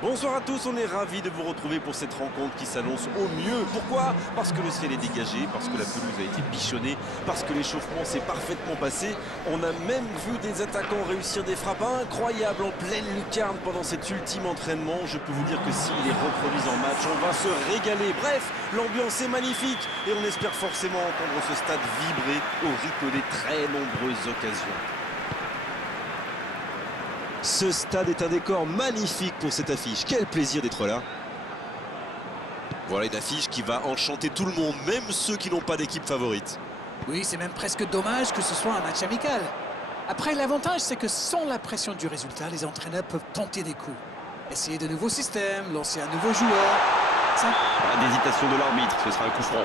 Bonsoir à tous, on est ravis de vous retrouver pour cette rencontre qui s'annonce au mieux. Pourquoi? Parce que le ciel est dégagé, parce que la pelouse a été bichonnée, parce que l'échauffement s'est parfaitement passé. On a même vu des attaquants réussir des frappes incroyables en pleine lucarne pendant cet ultime entraînement. Je peux vous dire que s'il est reproduit en match, on va se régaler. Bref, l'ambiance est magnifique et on espère forcément entendre ce stade vibrer au rythme des très nombreuses occasions. Ce stade est un décor magnifique pour cette affiche. Quel plaisir d'être là. Voilà une affiche qui va enchanter tout le monde, même ceux qui n'ont pas d'équipe favorite. Oui, c'est même presque dommage que ce soit un match amical. Après, l'avantage, c'est que sans la pression du résultat, les entraîneurs peuvent tenter des coups. Essayer de nouveaux systèmes, lancer un nouveau joueur. Ça... Pas d'hésitation de l'arbitre, ce sera un coup franc.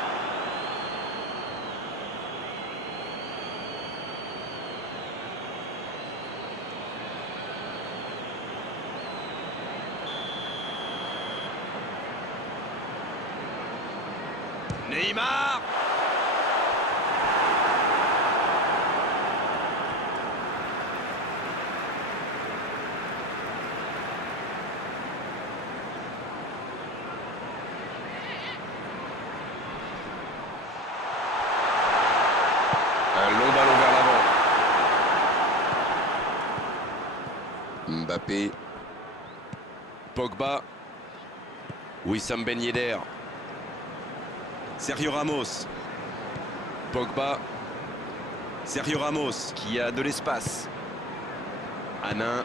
Neymar! Un long ballon vers l'avant. Mbappé. Pogba. Wissam Ben Yedder. Sergio Ramos. Pogba. Sergio Ramos qui a de l'espace. Hanin.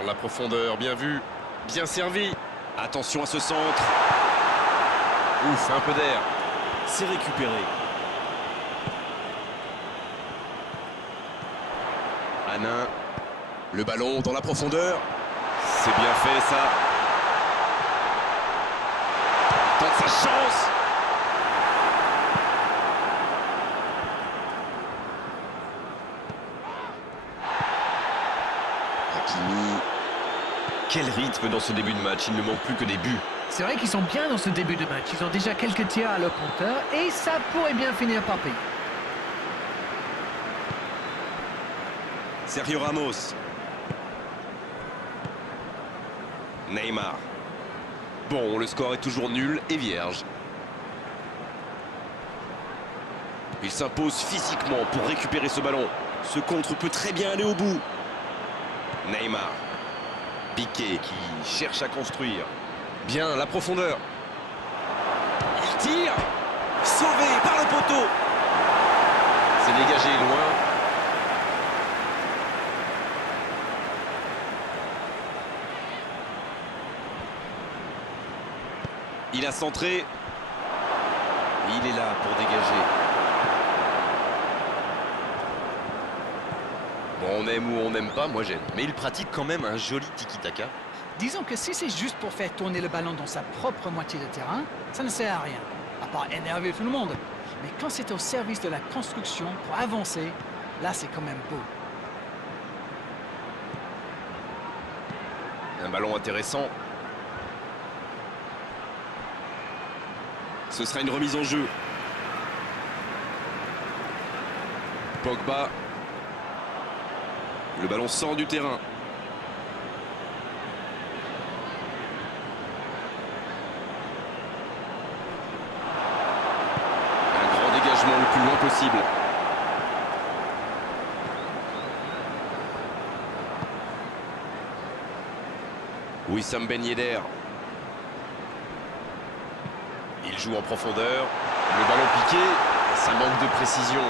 En la profondeur, bien vu, bien servi. Attention à ce centre. Ouf, un peu d'air. C'est récupéré. Hanin. Le ballon dans la profondeur. C'est bien fait ça. Tente sa chance. Hakimi. Quel rythme dans ce début de match. Il ne manque plus que des buts. C'est vrai qu'ils sont bien dans ce début de match. Ils ont déjà quelques tirs à leur compteur et ça pourrait bien finir par payer. Sergio Ramos. Neymar. Bon, le score est toujours nul et vierge. Il s'impose physiquement pour récupérer ce ballon. Ce contre peut très bien aller au bout. Neymar. Piqué qui cherche à construire. Bien, la profondeur. Il tire. Sauvé par le poteau. C'est dégagé loin. Il a centré. Il est là pour dégager. Bon, on aime ou on n'aime pas, moi j'aime. Mais il pratique quand même un joli tiki-taka. Disons que si c'est juste pour faire tourner le ballon dans sa propre moitié de terrain, ça ne sert à rien, à part énerver tout le monde. Mais quand c'est au service de la construction pour avancer, là c'est quand même beau. Un ballon intéressant. Ce sera une remise en jeu. Pogba. Le ballon sort du terrain. Un grand dégagement le plus loin possible. Wissam Ben Yedder. Il joue en profondeur. Le ballon piqué, ça manque de précision.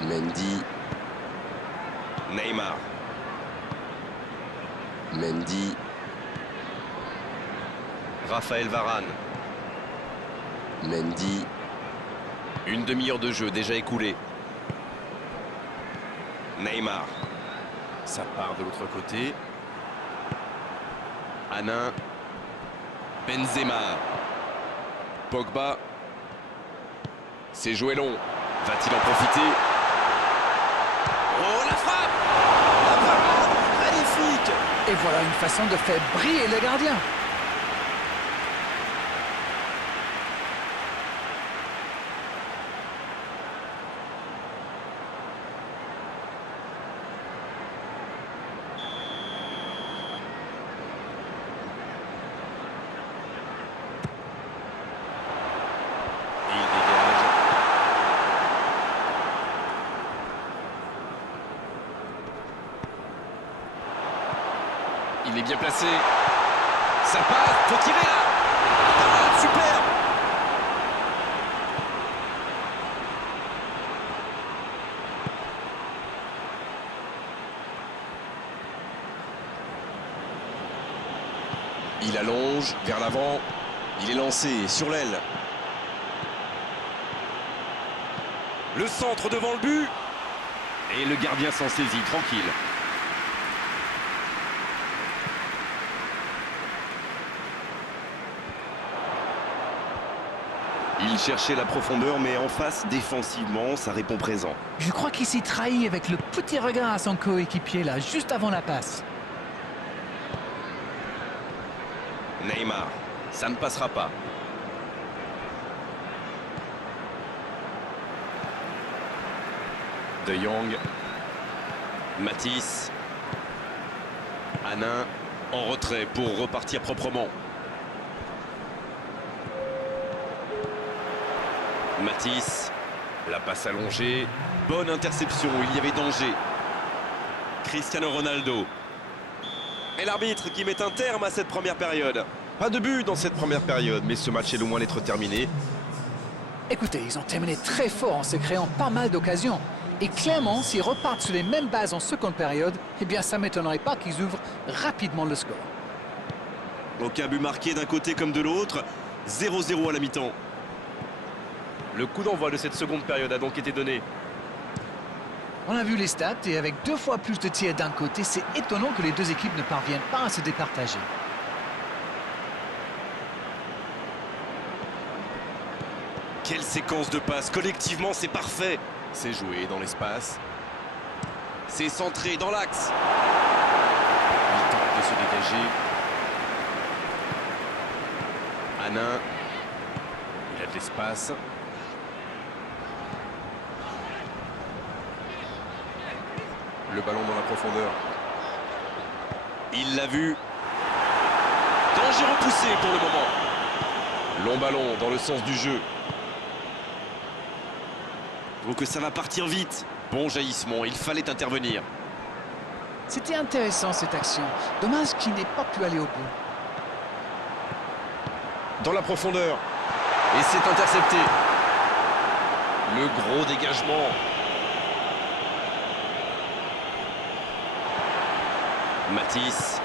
Mendy. Neymar. Mendy. Raphaël Varane. Mendy. Une demi-heure de jeu déjà écoulée. Neymar. Ça part de l'autre côté. Hanin. Benzema. Pogba. C'est joué long. Va-t-il en profiter? Oh, la frappe! La parade! Magnifique! Et voilà une façon de faire briller le gardien. Il est bien placé. Ça passe, faut tirer là. Ah, super. Il allonge vers l'avant. Il est lancé sur l'aile. Le centre devant le but. Et le gardien s'en saisit, tranquille. Il cherchait la profondeur, mais en face, défensivement, ça répond présent. Je crois qu'il s'est trahi avec le petit regard à son coéquipier là, juste avant la passe. Neymar, ça ne passera pas. De Jong. Matisse. Hanin en retrait pour repartir proprement. Matisse. La passe allongée. Bonne interception, il y avait danger. Cristiano Ronaldo. Et l'arbitre qui met un terme à cette première période. Pas de but dans cette première période, mais ce match est loin d'être terminé. Écoutez, ils ont terminé très fort en se créant pas mal d'occasions. Et clairement, s'ils repartent sur les mêmes bases en seconde période, eh bien ça ne m'étonnerait pas qu'ils ouvrent rapidement le score. Aucun but marqué d'un côté comme de l'autre. 0-0 à la mi-temps. Le coup d'envoi de cette seconde période a donc été donné. On a vu les stats et avec 2 fois plus de tirs d'un côté, c'est étonnant que les deux équipes ne parviennent pas à se départager. Quelle séquence de passes. Collectivement, c'est parfait. C'est joué dans l'espace. C'est centré dans l'axe. Il tente de se dégager. Hanin. Il a de l'espace. Le ballon dans la profondeur. Il l'a vu. Danger repoussé pour le moment. Long ballon dans le sens du jeu. Donc ça va partir vite. Bon jaillissement, il fallait intervenir. C'était intéressant cette action. Dommage qu'il n'ait pas pu aller au bout. Dans la profondeur. Et c'est intercepté. Le gros dégagement. Matisse.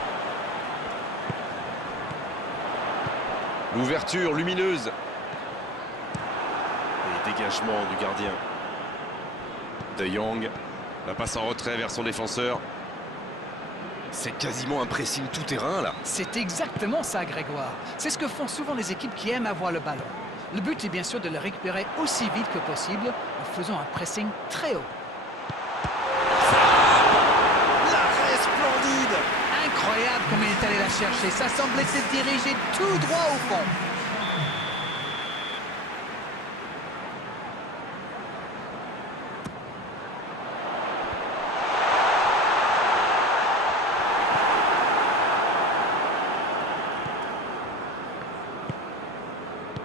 L'ouverture lumineuse. Et dégagement du gardien. De Jong. La passe en retrait vers son défenseur. C'est quasiment un pressing tout-terrain là. C'est exactement ça, Grégoire. C'est ce que font souvent les équipes qui aiment avoir le ballon. Le but est bien sûr de le récupérer aussi vite que possible en faisant un pressing très haut. L'arrêt splendide. Incroyable comme il est allé la chercher. Ça semblait se diriger tout droit au fond.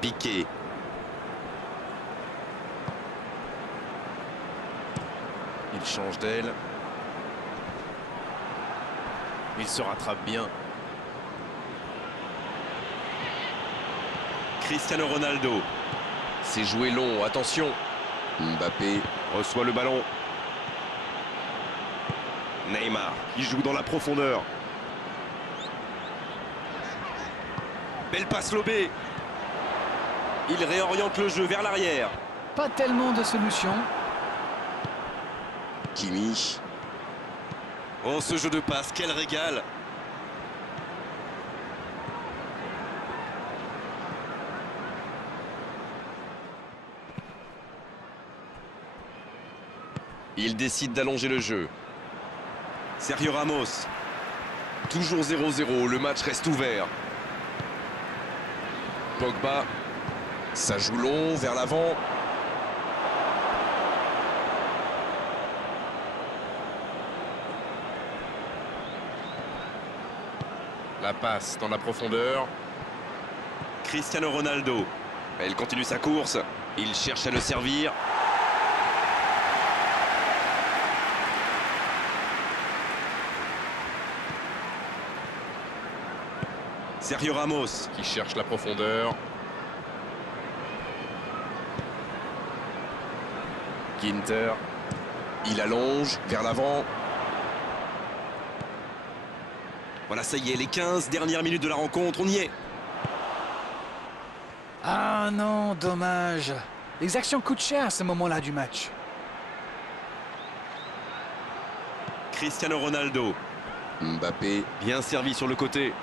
Piqué. Il change d'aile. Il se rattrape bien. Cristiano Ronaldo. C'est joué long, attention. Mbappé reçoit le ballon. Neymar, il joue dans la profondeur. Belle passe lobée. Il réoriente le jeu vers l'arrière. Pas tellement de solutions. Kimi. Oh, ce jeu de passe, quel régal. Il décide d'allonger le jeu. Sergio Ramos. Toujours 0-0, le match reste ouvert. Pogba. Ça joue long, vers l'avant. La passe dans la profondeur. Cristiano Ronaldo. Elle continue sa course. Il cherche à le servir. Sergio Ramos. Qui cherche la profondeur. Ginter. Il allonge vers l'avant. Voilà, ça y est, les 15 dernières minutes de la rencontre, on y est. Ah non, dommage. Les actions coûtent cher à ce moment-là du match. Cristiano Ronaldo. Mbappé. Bien servi sur le côté.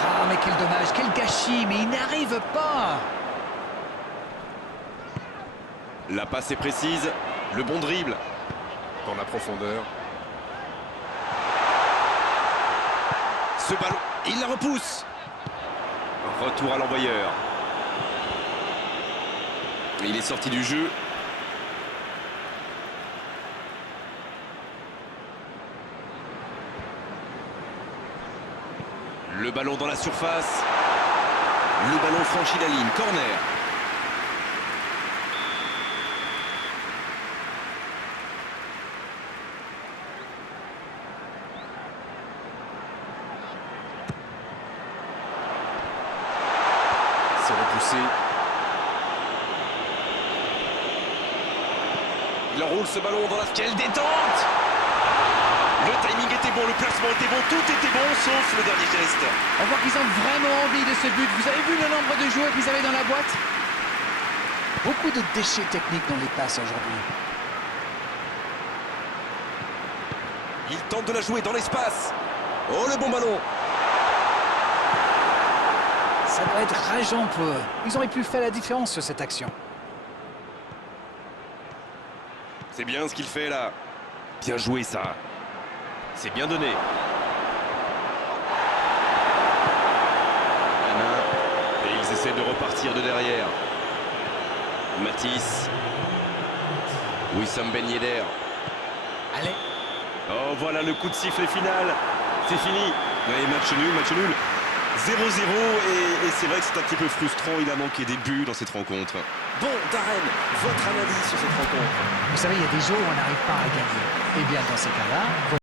Ah, mais quel dommage, quel gâchis, mais il n'arrive pas. La passe est précise. Le bon dribble. Dans la profondeur. Ce ballon, il la repousse. Retour à l'envoyeur. Il est sorti du jeu. Le ballon dans la surface. Le ballon franchit la ligne. Corner. C'est repoussé. Il enroule ce ballon dans la... Quelle détente! Le timing était bon, le placement était bon, tout était bon, sauf le dernier geste. On voit qu'ils ont vraiment envie de ce but. Vous avez vu le nombre de joueurs qu'ils avaient dans la boîte? Beaucoup de déchets techniques dans les passes aujourd'hui. Il tente de la jouer dans l'espace. Oh, le bon ballon! Ça doit être rageant pour eux. Ils auraient pu faire la différence sur cette action. C'est bien ce qu'il fait là. Bien joué ça. C'est bien donné. Et ils essaient de repartir de derrière. Matisse. Wissam Ben Yedder. Allez. Oh, voilà le coup de sifflet final. C'est fini. Ouais, match nul, match nul. 0-0 et c'est vrai que c'est un petit peu frustrant. Il a manqué des buts dans cette rencontre. Bon, Darren, votre analyse sur cette rencontre? Vous savez, il y a des jours où on n'arrive pas à gagner. Et bien, dans ces cas-là...